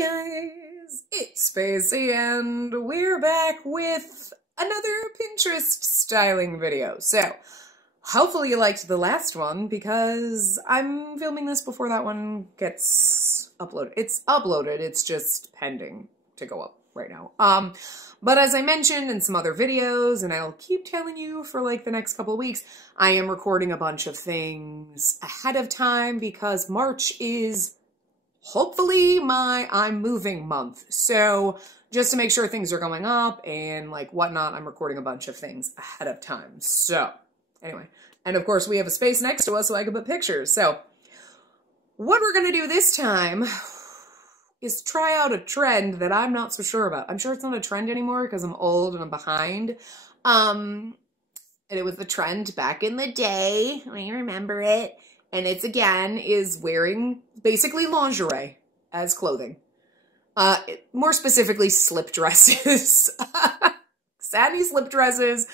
guys, it's Spacey and we're back with another Pinterest styling video. So, hopefully you liked the last one because I'm filming this before that one gets uploaded. It's uploaded, it's just pending to go up right now. But as I mentioned in some other videos, and I'll keep telling you for like the next couple of weeks, I am recording a bunch of things ahead of time because March is hopefully I'm moving month. So just to make sure things are going up and like whatnot, I'm recording a bunch of things ahead of time. So anyway, and of course we have a space next to us so I can put pictures. So what we're going to do this time is try out a trend that I'm not so sure about. I'm sure it's not a trend anymore because I'm old and I'm behind. And it was the trend back in the day. I remember it. And it's, again, is wearing basically lingerie as clothing. More specifically, slip dresses. Satin slip dresses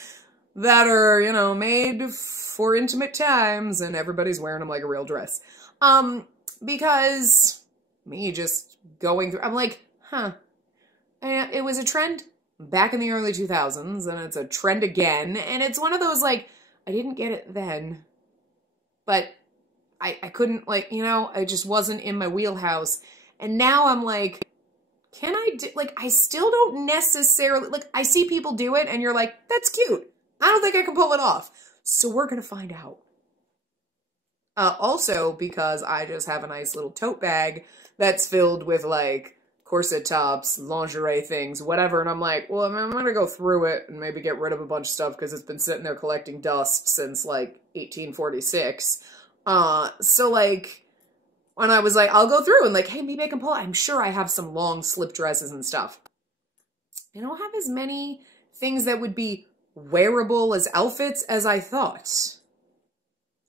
that are, you know, made for intimate times and everybody's wearing them like a real dress. Because me just going through, I'm like, huh. And it was a trend back in the early 2000s and it's a trend again. And it's one of those, like, I didn't get it then, but I couldn't, like, you know, I just wasn't in my wheelhouse. And now I'm like, can I do, like, I still don't necessarily, like, I see people do it and you're like, that's cute. I don't think I can pull it off. So we're going to find out. Also, because I just have a nice little tote bag that's filled with, like, corset tops, lingerie things, whatever. And I'm like, well, I'm going to go through it and maybe get rid of a bunch of stuff because it's been sitting there collecting dust since, like, 1846. So like, when I was like, I'll go through and like, hey, maybe I can pull it. I'm sure I have some long slip dresses and stuff. I don't have as many things that would be wearable as outfits as I thought.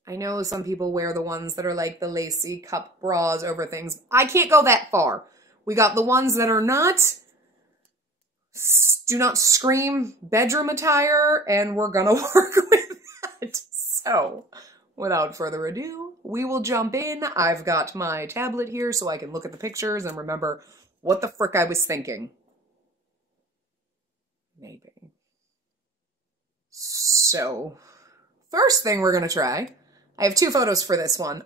I know some people wear the ones that are like the lacy cup bras over things. I can't go that far. We got the ones that are not, do not scream bedroom attire, and we're gonna work with that. So without further ado, we will jump in. I've got my tablet here so I can look at the pictures and remember what the frick I was thinking. Maybe. So, first thing we're gonna try, I have two photos for this one.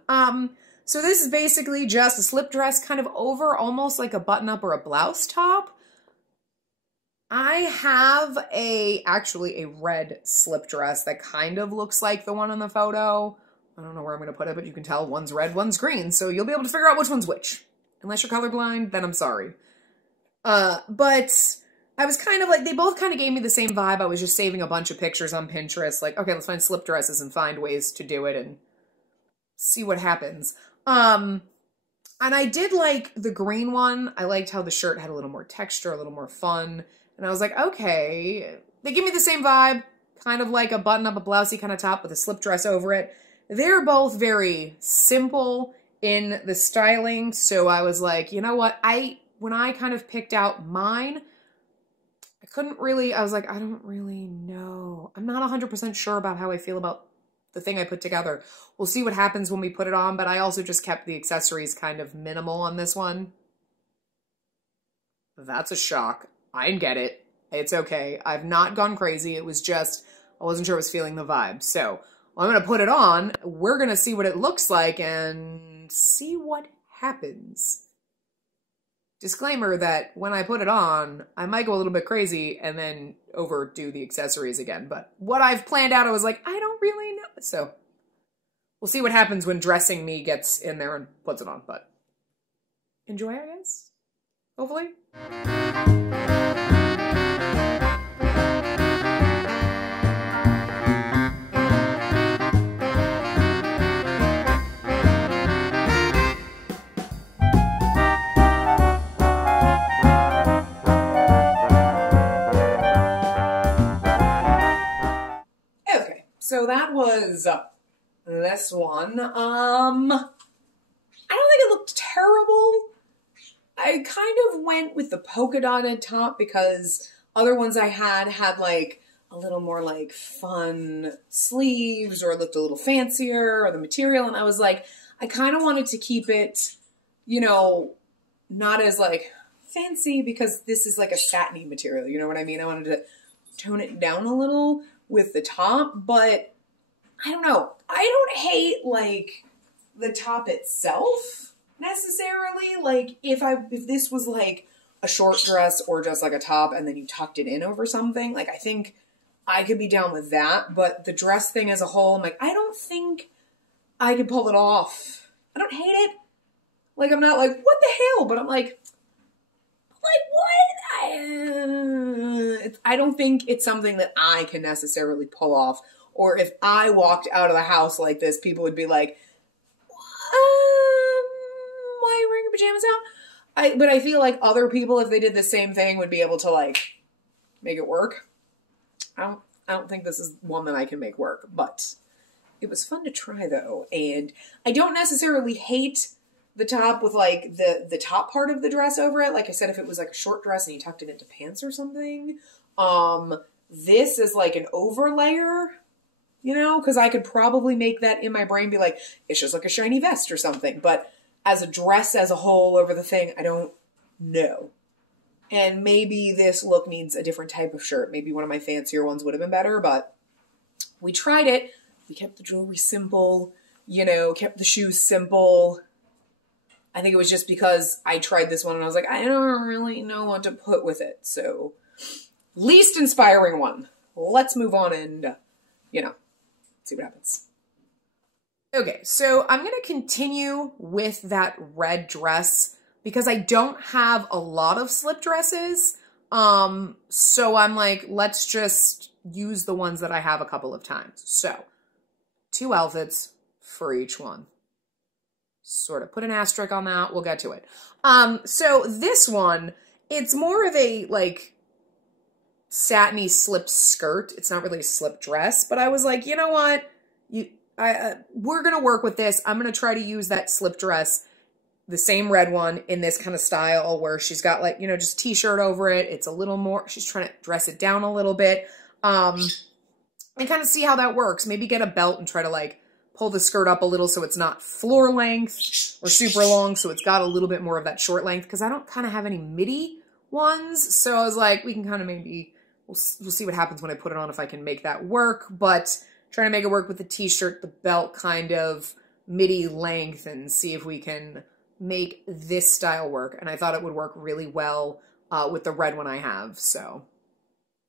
So this is basically just a slip dress kind of over almost like a button-up or a blouse top. I have actually a red slip dress that kind of looks like the one in the photo. I don't know where I'm going to put it, but you can tell one's red, one's green. So you'll be able to figure out which one's which. Unless you're colorblind, then I'm sorry. But I was kind of like, they both kind of gave me the same vibe. I was just saving a bunch of pictures on Pinterest. Like, okay, let's find slip dresses and find ways to do it and see what happens. And I did like the green one. I liked how the shirt had a little more texture, a little more fun. And I was like, okay, they give me the same vibe, kind of like a button-up, a blousey kind of top with a slip dress over it. They're both very simple in the styling, so I was like, you know what, when I kind of picked out mine, I was like, I don't really know. I'm not 100% sure about how I feel about the thing I put together. We'll see what happens when we put it on, but I also just kept the accessories kind of minimal on this one. That's a shock. I get it. It's okay. I've not gone crazy. It was just, I wasn't sure I was feeling the vibe. So I'm going to put it on. We're going to see what it looks like and see what happens. Disclaimer that when I put it on, I might go a little bit crazy and then overdo the accessories again. But what I've planned out, I was like, I don't really know. So we'll see what happens when dressing me gets in there and puts it on. But enjoy, I guess. Hopefully. Okay, so that was this one. I don't think it looked terrible. I kind of went with the polka dotted top because other ones I had like a little more like fun sleeves or it looked a little fancier or the material. And I was like, I kind of wanted to keep it, you know, not as like fancy because this is like a satiny material. You know what I mean? I wanted to tone it down a little with the top, but I don't know. I don't hate like the top itself necessarily. Like if this was like a short dress or just like a top and then you tucked it in over something, like I think I could be down with that. But the dress thing as a whole, I'm like, I don't think I could pull it off. I don't hate it. Like I'm not like, what the hell? But I'm like what? I don't think it's something that I can necessarily pull off. Or if I walked out of the house like this, people would be like, why are you wearing your pajamas out? But I feel like other people, if they did the same thing, would be able to like make it work. I don't think this is one that I can make work, but it was fun to try though. And I don't necessarily hate the top with like the top part of the dress over it. Like I said, if it was like a short dress and you tucked it into pants or something, this is like an overlayer, you know, because I could probably make that in my brain be like, it's just like a shiny vest or something. But as a dress as a whole over the thing, I don't know. And maybe this look needs a different type of shirt. Maybe one of my fancier ones would have been better, but we tried it. We kept the jewelry simple, you know, kept the shoes simple. I think it was just because I tried this one and I was like, I don't really know what to put with it. So, least inspiring one. Let's move on and, you know, see what happens. Okay, so I'm going to continue with that red dress because I don't have a lot of slip dresses. So I'm like, let's just use the ones that I have a couple of times. So, 2 outfits for each one. Sort of put an asterisk on that. We'll get to it. So this one, it's more of a like satiny slip skirt. It's not really a slip dress, but I was like, you know what? We're going to work with this. I'm going to try to use that slip dress, the same red one in this kind of style where she's got like, you know, just t-shirt over it. It's a little more, she's trying to dress it down a little bit. And kind of see how that works. Maybe get a belt and try to like pull the skirt up a little so it's not floor length or super long, so it's got a little bit more of that short length, because I don't kind of have any midi ones. So I was like, we can kind of maybe, we'll see what happens when I put it on, if I can make that work. But trying to make it work with the t-shirt, the belt kind of midi length, and see if we can make this style work. And I thought it would work really well with the red one I have. So,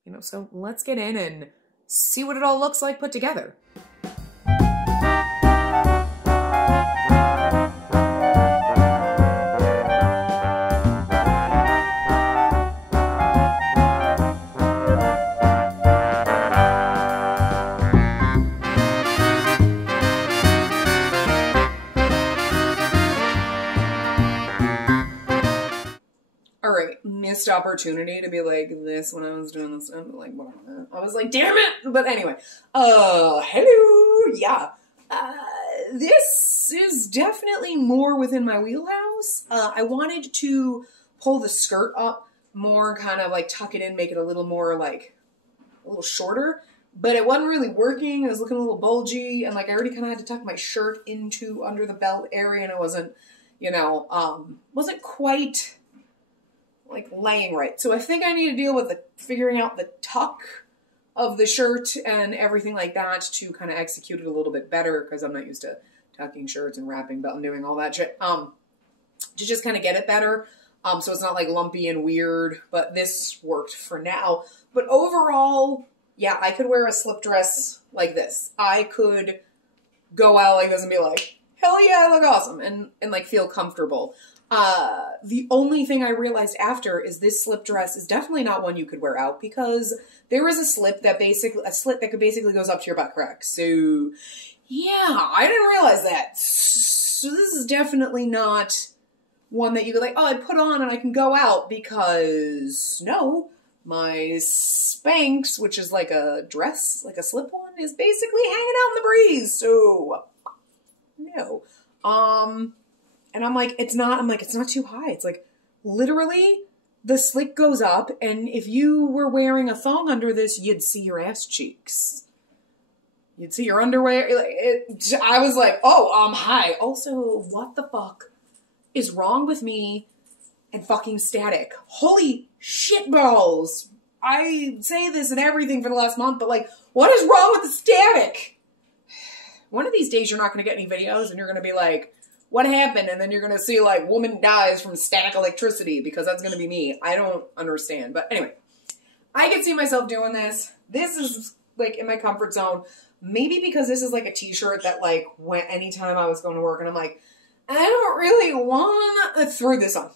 you know, so let's get in and see what it all looks like put together. Missed opportunity to be like this when I was doing this. I'm like, whatever. I was like, damn it. But anyway, hello. Yeah. This is definitely more within my wheelhouse. I wanted to pull the skirt up more, kind of like tuck it in, make it a little more like a little shorter, but it wasn't really working. It was looking a little bulgy, and like I already kind of had to tuck my shirt into under the belt area, and it wasn't, you know, wasn't quite like laying right. So I think I need to deal with figuring out the tuck of the shirt and everything like that to kind of execute it a little bit better, because I'm not used to tucking shirts and wrapping belt and doing all that shit. To just kind of get it better. So it's not like lumpy and weird, but this worked for now. But overall, yeah, I could wear a slip dress like this. I could go out like this and be like, hell yeah, I look awesome, and like feel comfortable. The only thing I realized after is this slip dress is definitely not one you could wear out, because there is a slip that basically goes up to your butt crack. So yeah, I didn't realize that. So this is definitely not one that you could like, oh, I put on and I can go out, because no, my Spanx, which is like a dress, like a slip one, is basically hanging out in the breeze. So no. And I'm like, it's not too high. It's like, literally, the slit goes up, and if you were wearing a thong under this, you'd see your ass cheeks. You'd see your underwear. I was like, oh, hi. Also, what the fuck is wrong with me and fucking static. Holy shit balls. I say this and everything for the last month, but like, what is wrong with the static? One of these days you're not going to get any videos and you're going to be like, what happened? And then you're going to see like, woman dies from static electricity, because that's going to be me. I don't understand. But anyway, I can see myself doing this. This is like in my comfort zone. Maybe because this is like a t-shirt that like went anytime I was going to work and I'm like, I don't really want to throw this on.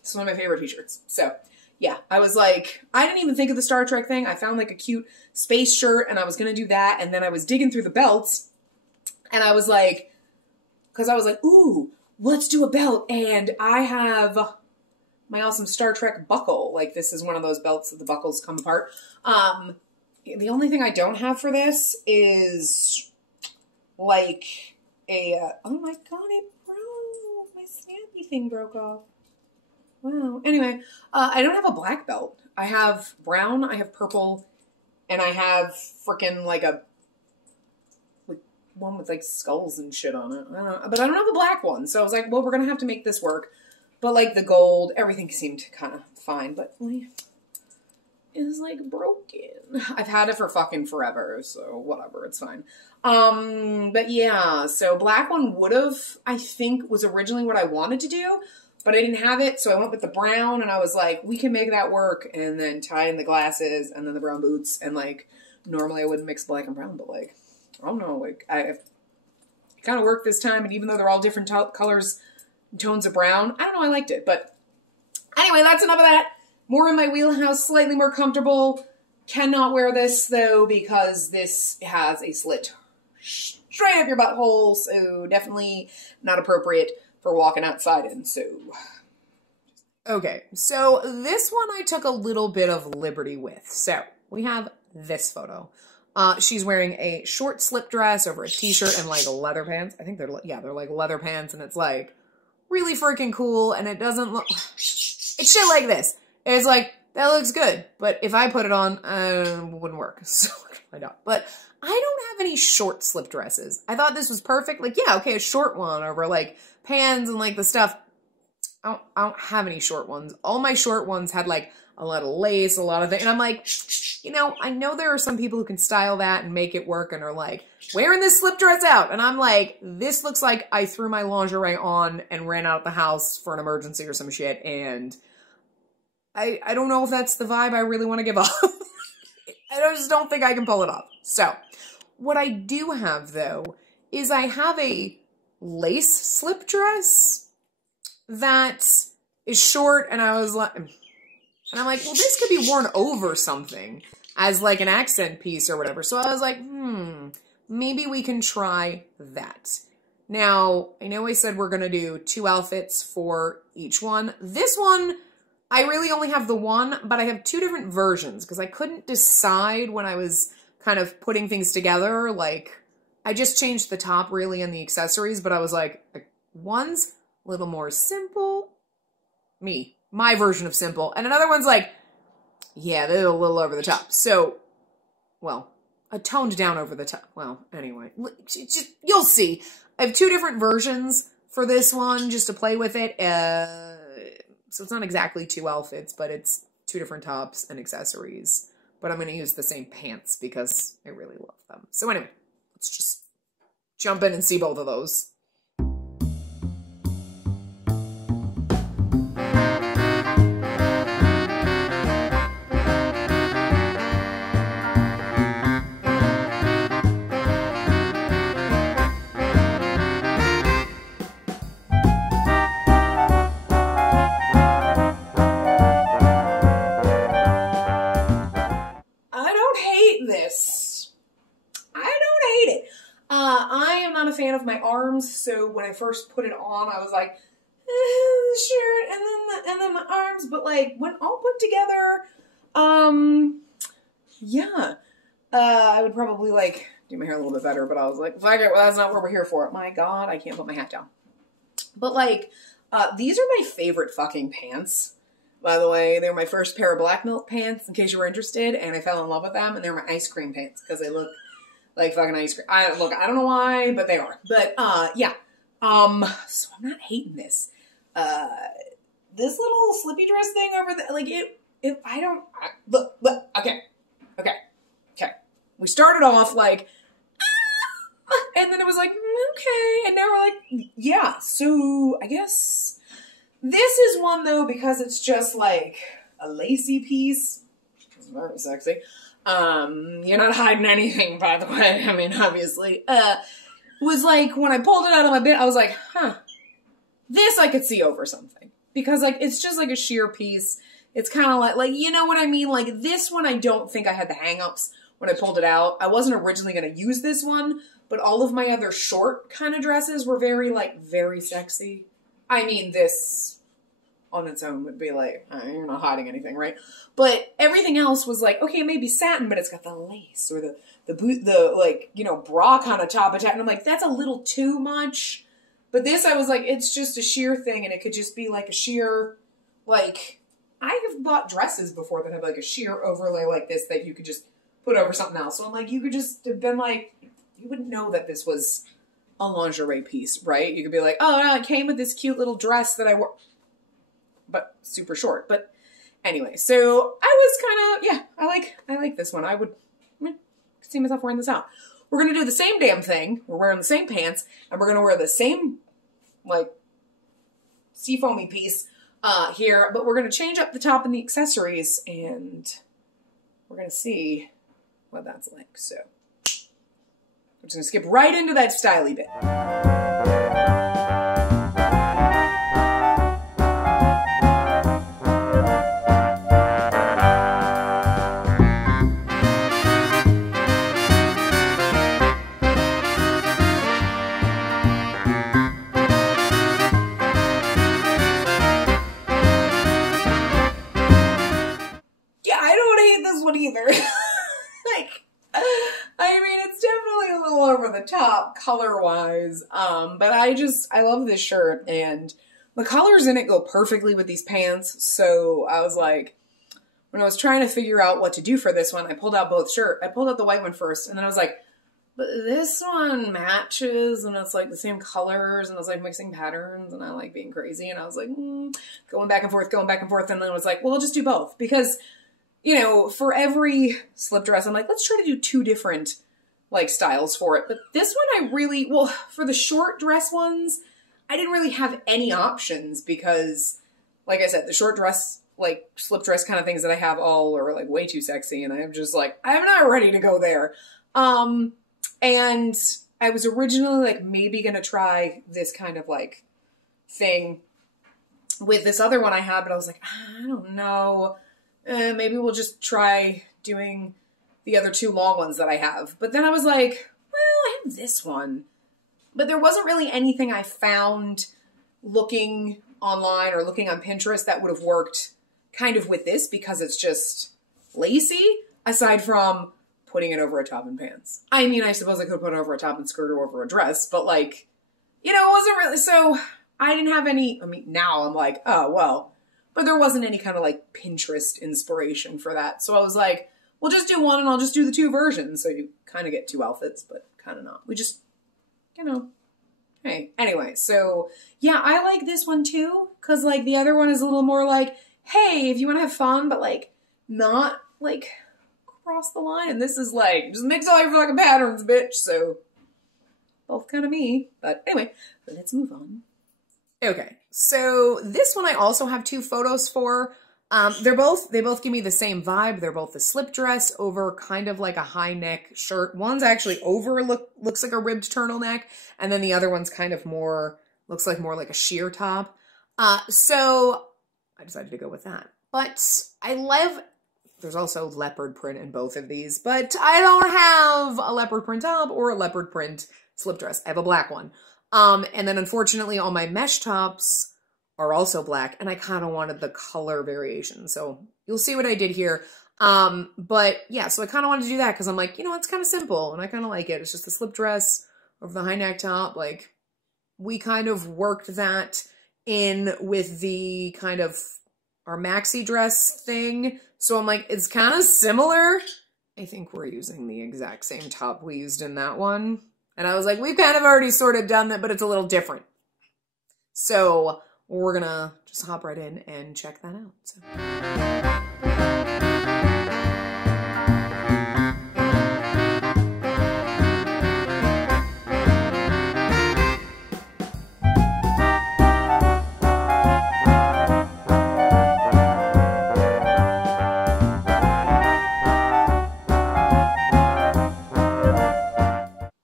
It's one of my favorite t-shirts. So yeah, I was like, I didn't even think of the Star Trek thing. I found like a cute space shirt and I was going to do that. And then I was digging through the belts and I was like, because I was like, ooh, let's do a belt. And I have my awesome Star Trek buckle. Like this is one of those belts that the buckles come apart. The only thing I don't have for this is like a, oh my God, it broke. My snappy thing broke off. Wow. Anyway, I don't have a black belt. I have brown, I have purple, and I have frickin' like a one with like skulls and shit on it. But I don't have a black one. So I was like, well, we're going to have to make this work. But like the gold, everything seemed kind of fine. But is like broken. I've had it for fucking forever. So whatever, it's fine. But yeah, so black one would have, I think, was originally what I wanted to do. But I didn't have it, so I went with the brown, and I was like, we can make that work, and then tie in the glasses, and then the brown boots, and, like, normally I wouldn't mix black and brown, but, like, I don't know, like, it kind of worked this time, and even though they're all different colors and tones of brown, I don't know, I liked it, but anyway, that's enough of that. More in my wheelhouse, slightly more comfortable. Cannot wear this, though, because this has a slit straight up your butthole, so definitely not appropriate for walking outside in, so. Okay, so this one I took a little bit of liberty with. So, we have this photo. She's wearing a short slip dress over a t-shirt and like leather pants. I think they're like leather pants, and it's like really freaking cool, and it doesn't look, it's shit like this. It's like, that looks good, but if I put it on, it wouldn't work, so I don't. But I don't have any short slip dresses. I thought this was perfect. Like, yeah, okay, a short one over like pants and like the stuff. I don't have any short ones. All my short ones had like a lot of lace, a lot of things. And I'm like, you know, I know there are some people who can style that and make it work and are like, wearing this slip dress out. And I'm like, this looks like I threw my lingerie on and ran out of the house for an emergency or some shit. And I don't know if that's the vibe I really want to give off. I just don't think I can pull it off. So, what I do have, though, is I have a lace slip dress that is short, and I was like, and I'm like, well, this could be worn over something as like an accent piece or whatever. So I was like, maybe we can try that. Now, I know I said we're going to do 2 outfits for each one. This one, I really only have the one, but I have 2 different versions because I couldn't decide when I was kind of putting things together. Like, I just changed the top really and the accessories, but I was like, one's a little more simple. My version of simple. And another one's like, yeah, they're a little over the top. So, well, a toned down over the top. Well, anyway, you'll see. I have 2 different versions for this one just to play with it. So it's not exactly 2 outfits, but it's 2 different tops and accessories. But I'm going to use the same pants because I really love them. So anyway, let's just jump in and see both of those. Fan of my arms, so when I first put it on, I was like, the shirt and then my arms, but like when all put together, yeah, I would probably like do my hair a little bit better, but I was like, fuck it, well, that's not what we're here for. My God, I can't put my hat down. But like, these are my favorite fucking pants. By the way, they were my first pair of black milk pants, in case you were interested, and I fell in love with them, and they're my ice cream pants because they look like fucking ice cream. I don't know why, but they are. But, yeah. So I'm not hating this. this little slippy dress thing over there, like look, okay. We started off like, and then it was like, okay. And now we're like, yeah, so I guess this is one though, because it's just like a lacy piece. It's very sexy. You're not hiding anything, by the way. I mean, obviously, was like, when I pulled it out of my bit, I was like, huh, this I could see over something, because like, it's just like a sheer piece. It's kind of like, you know what I mean? Like this one, I don't think I had the hang-ups when I pulled it out. I wasn't originally going to use this one, but all of my other short kind of dresses were very sexy. I mean, this on its own would be like, you're not hiding anything, right? But everything else was like, okay, maybe satin, but it's got the lace or the like, you know, bra kind of top attack. And I'm like, that's a little too much. But this, I was like, it's just a sheer thing, and it could just be like a sheer, like, I have bought dresses before that have like a sheer overlay like this that you could just put over something else. So I'm like, you could just have been like, you wouldn't know that this was a lingerie piece, right? You could be like, oh, no, it came with this cute little dress that I wore, but super short. But anyway, so I was kind of, yeah, I like this one. I would see myself wearing this out. We're going to do the same damn thing. We're wearing the same pants, and we're going to wear the same, like, seafoamy piece here, but we're going to change up the top and the accessories, and we're going to see what that's like. So I'm just going to skip right into that styly bit. Either. Like, I mean, it's definitely a little over the top color-wise, but I love this shirt, and the colors in it go perfectly with these pants, so I was like, when I was trying to figure out what to do for this one, I pulled out both shirts. I pulled out the white one first, and then I was like, but this one matches, and it's like the same colors, and I was like mixing patterns, and I like being crazy, and I was like, going back and forth, and then I was like, well, I'll just do both, because you know, for every slip dress, I'm like, let's try to do 2 different, like, styles for it. But this one well, for the short dress ones, I didn't really have any options because, like I said, the short dress, like, slip dress kind of things that I have all are, like, way too sexy. And I'm just like, I'm not ready to go there. And I was originally, like, maybe going to try this kind of, like, thing with this other one I had. But I was like, I don't know. Maybe we'll just try doing the other 2 long ones that I have. But then I was like, well, I have this one. But there wasn't really anything I found looking online or looking on Pinterest that would have worked kind of with this, because it's just lacy, aside from putting it over a top and pants. I mean, I suppose I could put it over a top and skirt or over a dress, but like, you know, it wasn't really, so I didn't have any, I mean, now I'm like, oh, well. But there wasn't any kind of like Pinterest inspiration for that. So I was like, we'll just do one and I'll just do the 2 versions. So you kind of get 2 outfits, but kind of not. We just, you know, hey. Anyway, so yeah, I like this one too. Cause like the other one is a little more like, hey, if you want to have fun, but like not like cross the line. And this is like, just mix all your fucking patterns, bitch. So both kind of me. But anyway, let's move on. Okay, so this one I also have 2 photos for. They both give me the same vibe. They're both a slip dress over kind of like a high neck shirt. One's actually over, looks like a ribbed turtleneck, and then the other one's kind of more, looks like more like a sheer top. So I decided to go with that. But I love, there's also leopard print in both of these, but I don't have a leopard print top or a leopard print slip dress. I have a black one. And then unfortunately all my mesh tops are also black, and I kind of wanted the color variation. So you'll see what I did here. But yeah, so I kind of wanted to do that because I'm like, you know, it's kind of simple and I kind of like it. It's just a slip dress over the high neck top. Like, we kind of worked that in with the kind of our maxi dress thing. So I'm like, it's kind of similar. I think we're using the exact same top we used in that one. And I was like, we've kind of already sort of done that, but it's a little different. So we're gonna just hop right in and check that out. So.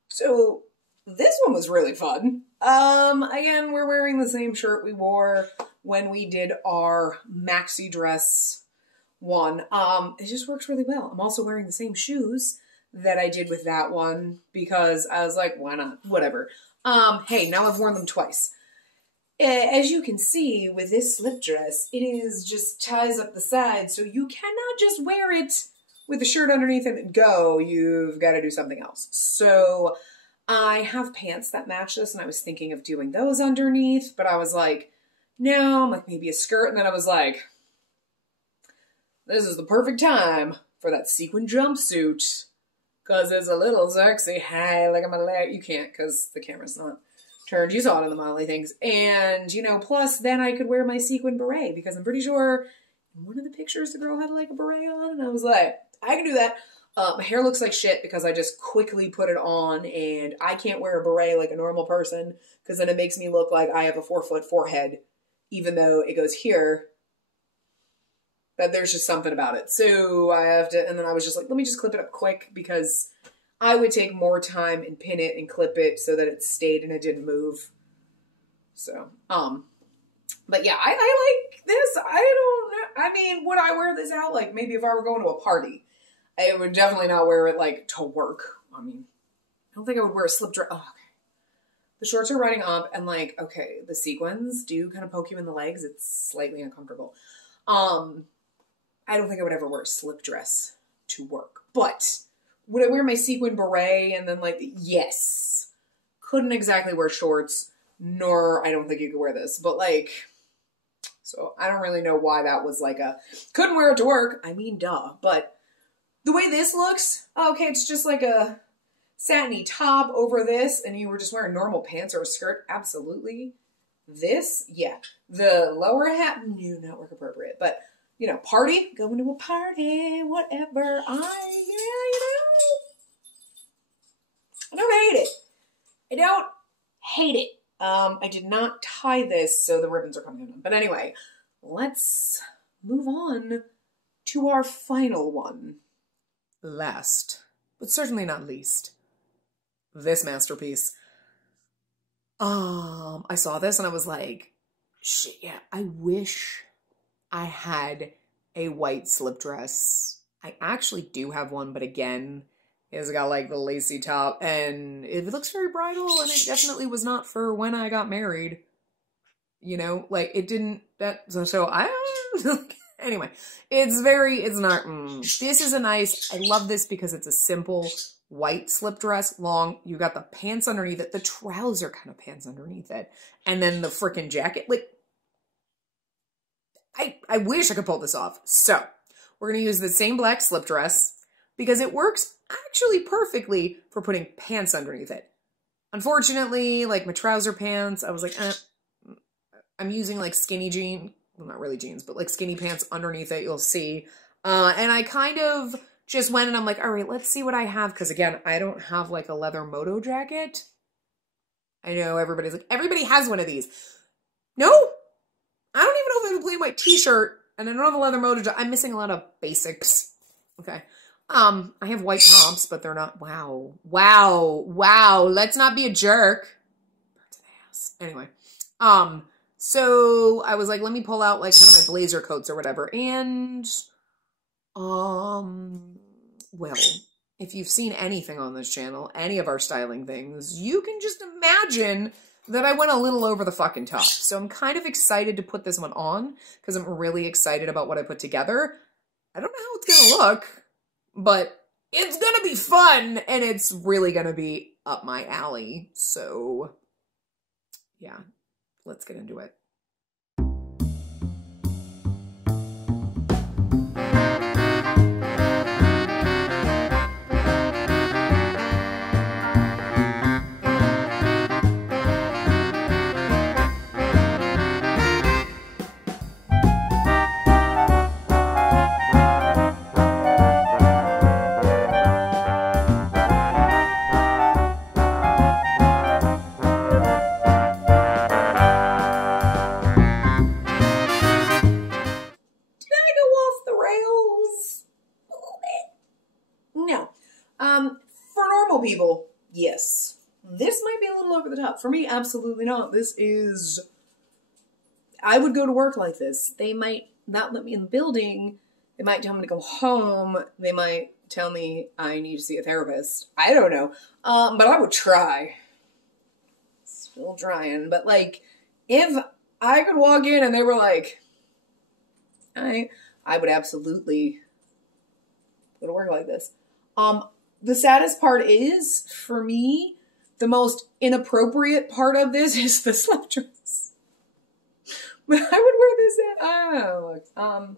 So this one was really fun. Again, we're wearing the same shirt we wore when we did our maxi dress one. It just works really well. I'm also wearing the same shoes that I did with that one because I was like, why not? Whatever. Hey, now I've worn them twice. As you can see with this slip dress, it is just ties up the sides, so you cannot just wear it with the shirt underneath and go. You've got to do something else. So I have pants that match this, and I was thinking of doing those underneath, but I was like, no, I'm like maybe a skirt, and then I was like, this is the perfect time for that sequin jumpsuit, because it's a little sexy. Hey, look at my leg. You can't, because the camera's not turned. You saw it in the Molly things. And, you know, plus then I could wear my sequin beret, because I'm pretty sure in one of the pictures the girl had like a beret on, and I was like, I can do that. My hair looks like shit because I just quickly put it on, and I can't wear a beret like a normal person because then it makes me look like I have a 4-foot forehead, even though it goes here. But there's just something about it. So I have to, and then I was just like, let me just clip it up quick because I would take more time and pin it and clip it so that it stayed and it didn't move. So, but yeah, I like this. I don't know. I mean, would I wear this out? Like maybe if I were going to a party. I would definitely not wear it, like, to work. I mean, I don't think I would wear a slip dress. Oh, okay. The shorts are riding up, and, like, okay, the sequins do kind of poke you in the legs. It's slightly uncomfortable. I don't think I would ever wear a slip dress to work. But would I wear my sequin beret and then, like, yes. Couldn't exactly wear shorts, nor I don't think you could wear this. But, like, so I don't really know why that was, like, a couldn't wear it to work. I mean, duh. But the way this looks, okay, it's just like a satiny top over this, and you were just wearing normal pants or a skirt. Absolutely. This, yeah. The lower half, no, not work appropriate. But, you know, party, going to a party, whatever. Yeah, you know. I don't hate it. I don't hate it. I did not tie this, so the ribbons are coming on. But anyway, let's move on to our final one. Last, but certainly not least, this masterpiece. I saw this and I was like, shit, yeah, I wish I had a white slip dress. I actually do have one, but again, it's got like the lacy top and it looks very bridal, and it definitely was not for when I got married. You know, like it didn't, so I anyway, this is a nice, I love this because it's a simple white slip dress, long, you got the pants underneath it, the trouser kind of pants underneath it, and then the frickin' jacket, like, I wish I could pull this off. So, we're going to use the same black slip dress because it works actually perfectly for putting pants underneath it. Unfortunately, like my trouser pants, I was like, I'm using like skinny jean, well, not really jeans, but like skinny pants underneath it, you'll see. And I kind of just went and I'm like, all right, let's see what I have. Because again, I don't have like a leather moto jacket. I know everybody's like, everybody has one of these. No, I don't even know if I have a plain white t-shirt and I don't have a leather moto jacket. I'm missing a lot of basics. Okay. I have white tops, but they're not, wow. Let's not be a jerk. Anyway, so I was like, let me pull out like kind of my blazer coats or whatever. And, well, if you've seen anything on this channel, any of our styling things, you can just imagine that I went a little over the fucking top. So I'm kind of excited to put this one on because I'm really excited about what I put together. I don't know how it's going to look, but it's going to be fun and it's really going to be up my alley. So yeah, let's get into it. normal people, yes. This might be a little over the top. For me, absolutely not. This is... I would go to work like this. They might not let me in the building. They might tell me to go home. They might tell me I need to see a therapist. I don't know. But I would try. Still trying. But, like, if I could walk in and they were like, I would absolutely go to work like this. The saddest part is, for me, the most inappropriate part of this is the slip dress. But I would wear this at, I don't know, look,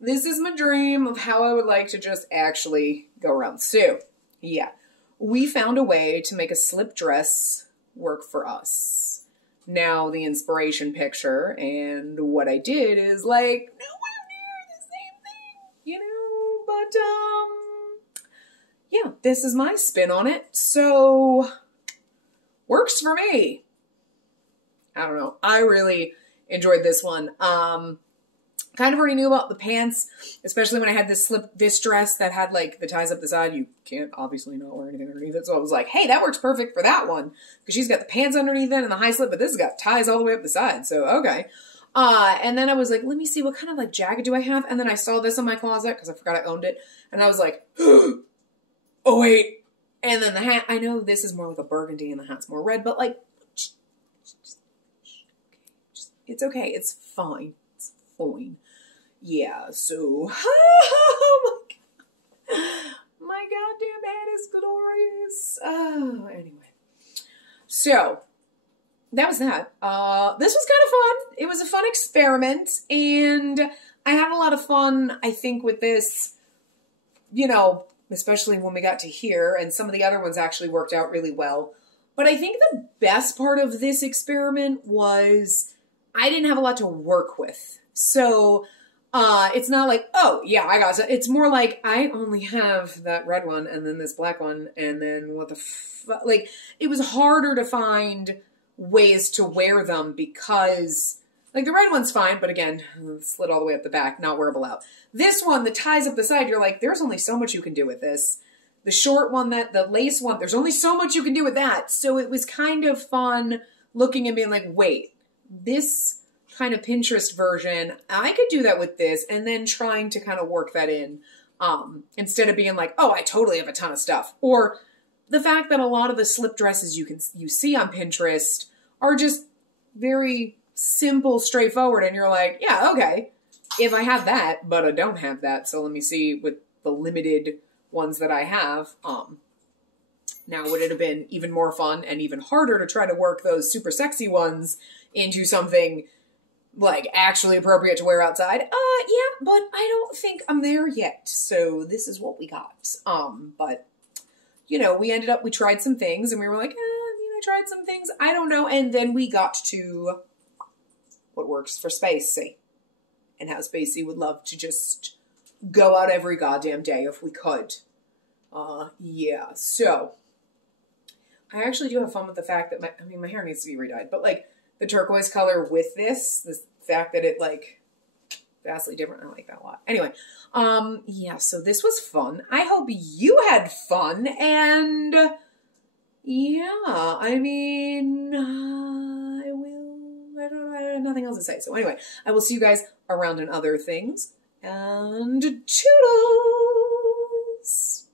this is my dream of how I would like to just actually go around. So, yeah, we found a way to make a slip dress work for us. Now, the inspiration picture and what I did is, like, nowhere near the same thing, you know, but, yeah, this is my spin on it, so works for me. I don't know. I really enjoyed this one. Kind of already knew about the pants, especially when I had this dress that had like the ties up the side. You can't obviously not wear anything underneath it. So I was like, hey, that works perfect for that one. Because she's got the pants underneath it and the high slip, but this has got ties all the way up the side. So, okay. And then I was like, let me see, what kind of like jacket do I have? And then I saw this in my closet because I forgot I owned it. And I was like, oh, wait. And then the hat, I know this is more like a burgundy and the hat's more red, but like, it's okay. It's fine. It's fine. Yeah, so, oh my God. My goddamn head is glorious. Oh, anyway. So, that was that. This was kind of fun. It was a fun experiment, and I had a lot of fun, I think, with this, you know, especially when we got to here, and some of the other ones actually worked out really well. But I think the best part of this experiment was I didn't have a lot to work with. So, it's not like, oh, yeah, I got it. It's more like, I only have that red one, and then this black one, and then what the fuck? Like, it was harder to find ways to wear them because, like, the red one's fine, but again, slid all the way up the back, not wearable out. This one, the ties up the side, you're like, there's only so much you can do with this. The short one, the lace one, there's only so much you can do with that. So it was kind of fun looking and being like, wait, this kind of Pinterest version, I could do that with this, and then trying to kind of work that in, instead of being like, oh, I totally have a ton of stuff. Or the fact that a lot of the slip dresses you see on Pinterest are just very simple, straightforward, and you're like, yeah, okay, if I have that, but I don't have that, so let me see with the limited ones that I have, now would it have been even more fun and even harder to try to work those super sexy ones into something like actually appropriate to wear outside? Yeah, but I don't think I'm there yet. So this is what we got. But you know, we tried some things and we were like, I tried some things. I don't know. And then we got to what works for Spacey and how Spacey would love to just go out every goddamn day if we could. Yeah. So I actually do have fun with the fact that my hair needs to be redyed, but like, the turquoise color with this fact that it like vastly different. I like that a lot. Anyway, yeah, so this was fun. I hope you had fun, and yeah, I mean, I have nothing else to say. So anyway, I will see you guys around in other things, and toodles!